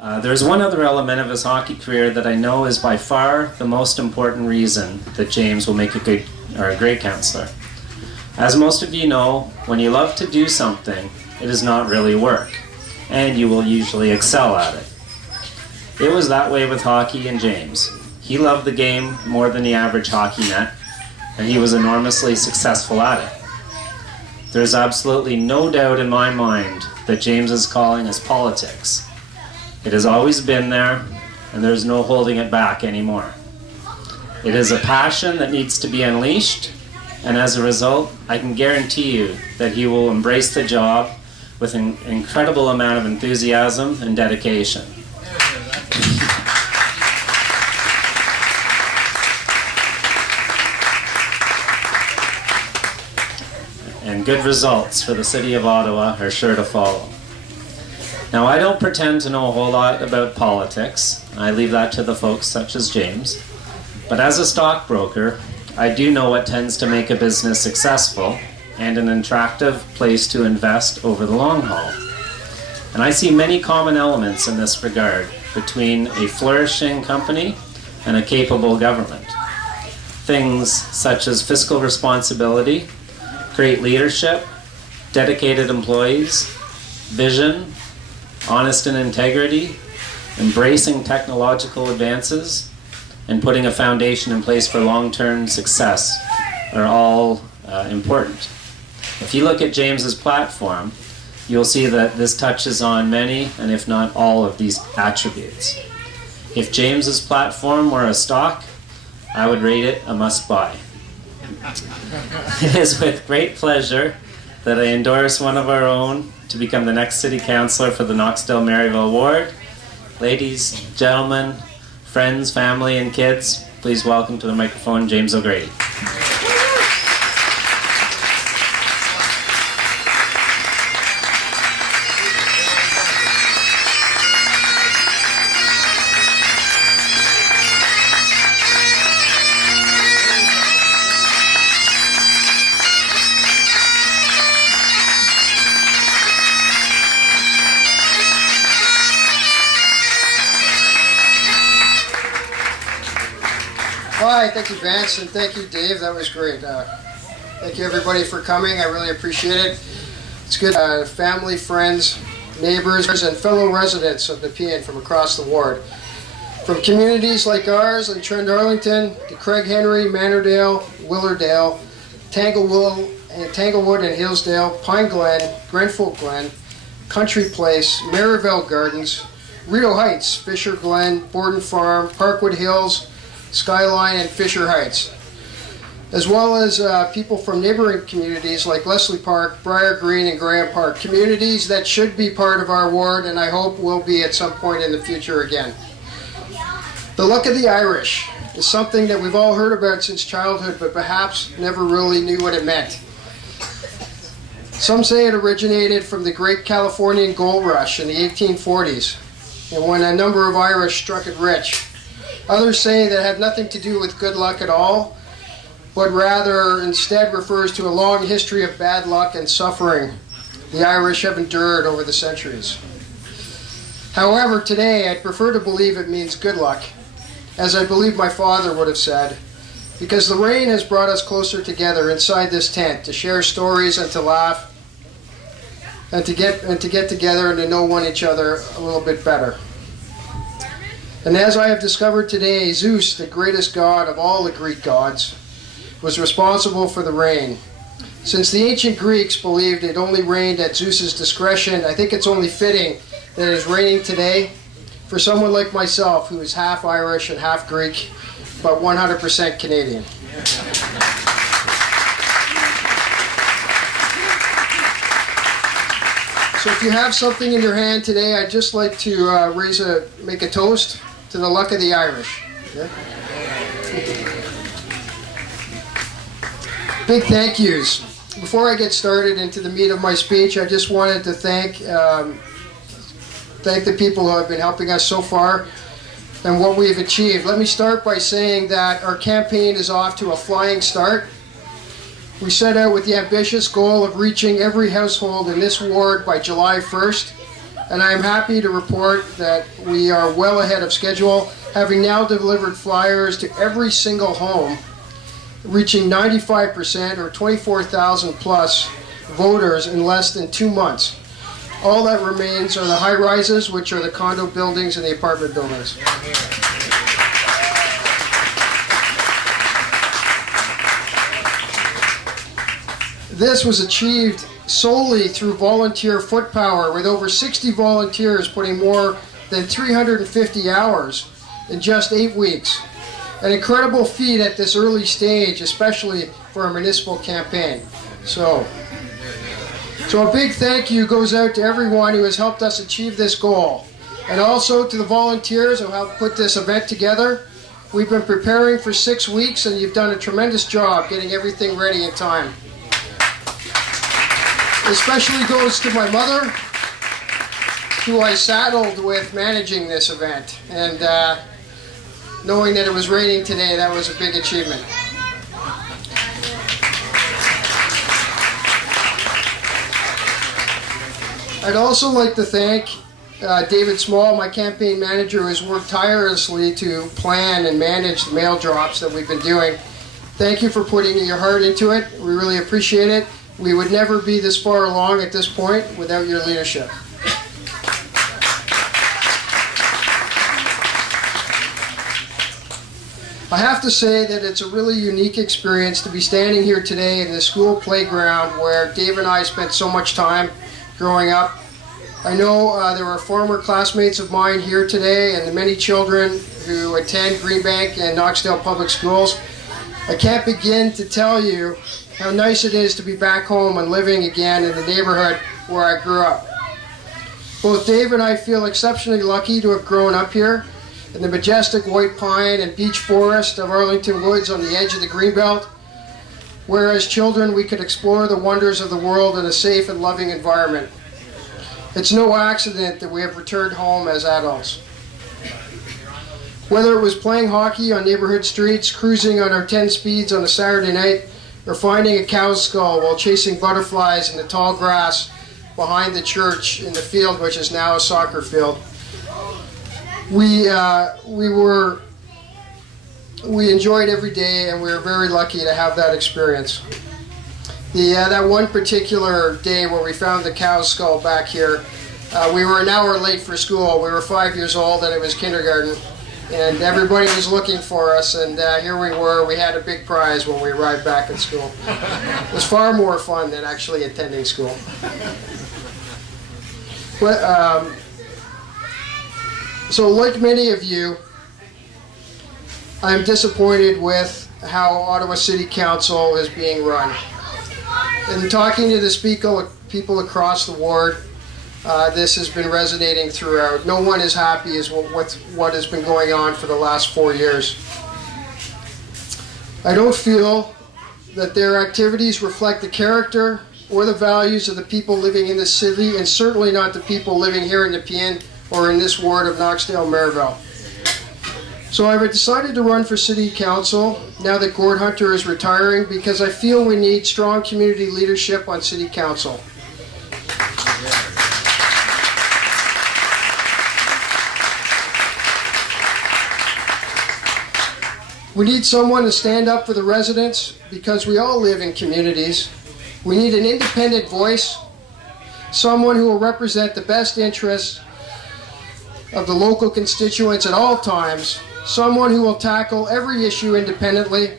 There's one other element of his hockey career that I know is by far the most important reason that James will make a great counselor. As most of you know, when you love to do something, it is not really work, and you will usually excel at it. It was that way with hockey and James. He loved the game more than the average hockey net, and he was enormously successful at it. There's absolutely no doubt in my mind that James's calling is politics. It has always been there, and there's no holding it back anymore. It is a passion that needs to be unleashed, and as a result, I can guarantee you that he will embrace the job with an incredible amount of enthusiasm and dedication. And good results for the City of Ottawa are sure to follow. Now, I don't pretend to know a whole lot about politics. I leave that to the folks such as James. But as a stockbroker, I do know what tends to make a business successful and an attractive place to invest over the long haul. And I see many common elements in this regard between a flourishing company and a capable government. Things such as fiscal responsibility, great leadership, dedicated employees, vision, honest and integrity, embracing technological advances, and putting a foundation in place for long-term success are all important. If you look at James's platform, you'll see that this touches on many, and if not all, of these attributes. If James's platform were a stock, I would rate it a must-buy. It is with great pleasure that I endorse one of our own to become the next City Councillor for the Knoxdale-Maryville Ward. Ladies, gentlemen, friends, family, and kids, please welcome to the microphone James OGrady. Hi, thank you, Vance, and thank you, Dave. That was great. Thank you, everybody, for coming. I really appreciate it. It's good. Family, friends, neighbors, and fellow residents of Nepean from across the ward. From communities like ours in Trent-Darlington to Craig Henry, Manordale, Willerdale, Tanglewood and Hillsdale, Pine Glen, Grenfell Glen, Country Place, Maryville Gardens, Rideau Heights, Fisher Glen, Borden Farm, Parkwood Hills, Skyline, and Fisher Heights, as well as people from neighboring communities like Leslie Park, Briar Green, and Graham Park, communities that should be part of our ward and I hope will be at some point in the future again. The luck of the Irish is something that we've all heard about since childhood, but perhaps never really knew what it meant. Some say it originated from the Great Californian Gold Rush in the 1840s, and when a number of Irish struck it rich. Others say that it had nothing to do with good luck at all, but rather instead refers to a long history of bad luck and suffering the Irish have endured over the centuries. However, today I'd prefer to believe it means good luck, as I believe my father would have said, because the rain has brought us closer together inside this tent to share stories and to laugh and to get together and to know each other a little bit better. And as I have discovered today, Zeus, the greatest god of all the Greek gods, was responsible for the rain. Since the ancient Greeks believed it only rained at Zeus's discretion, I think it's only fitting that it is raining today for someone like myself who is half Irish and half Greek, but 100% Canadian. So if you have something in your hand today, I'd just like to make a toast to the luck of the Irish. Okay? Big thank yous. Before I get started into the meat of my speech, I just wanted to thank the people who have been helping us so far and what we have achieved. Let me start by saying that our campaign is off to a flying start. We set out with the ambitious goal of reaching every household in this ward by July 1st and I am happy to report that we are well ahead of schedule, having now delivered flyers to every single home, reaching 95% or 24,000 plus voters in less than 2 months. All that remains are the high-rises, which are the condo buildings and the apartment buildings. This was achieved solely through volunteer foot power, with over 60 volunteers putting more than 350 hours in just 8 weeks. An incredible feat at this early stage, especially for a municipal campaign. So a big thank you goes out to everyone who has helped us achieve this goal, and also to the volunteers who helped put this event together. We've been preparing for 6 weeks, and you've done a tremendous job getting everything ready in time. Especially goes to my mother, who I saddled with managing this event, and knowing that it was raining today, that was a big achievement. I'd also like to thank David Small, my campaign manager, who has worked tirelessly to plan and manage the mail drops that we've been doing. Thank you for putting your heart into it. We really appreciate it. We would never be this far along at this point without your leadership. I have to say that it's a really unique experience to be standing here today in the school playground where Dave and I spent so much time growing up. I know there are former classmates of mine here today, and the many children who attend Greenbank and Knoxdale Public Schools. I can't begin to tell you how nice it is to be back home and living again in the neighborhood where I grew up. Both Dave and I feel exceptionally lucky to have grown up here in the majestic white pine and beech forest of Arlington Woods on the edge of the Greenbelt, where as children we could explore the wonders of the world in a safe and loving environment. It's no accident that we have returned home as adults. Whether it was playing hockey on neighborhood streets, cruising on our 10 speeds on a Saturday night, or finding a cow's skull while chasing butterflies in the tall grass behind the church in the field, which is now a soccer field, we enjoyed every day, and we were very lucky to have that experience. That one particular day where we found the cow's skull back here, we were an hour late for school. We were 5 years old, and it was kindergarten, and everybody was looking for us, and here we were. We had a big prize when we arrived back at school. It was far more fun than actually attending school. But, so like many of you, I'm disappointed with how Ottawa City Council is being run. In talking to the people across the ward, this has been resonating throughout. No one is happy as what has been going on for the last 4 years. I don't feel that their activities reflect the character or the values of the people living in this city, and certainly not the people living here in Nepean or in this ward of Knoxdale-Merivale. So I've decided to run for City Council now that Gord Hunter is retiring, because I feel we need strong community leadership on City Council. We need someone to stand up for the residents, because we all live in communities. We need an independent voice, someone who will represent the best interests of the local constituents at all times, someone who will tackle every issue independently,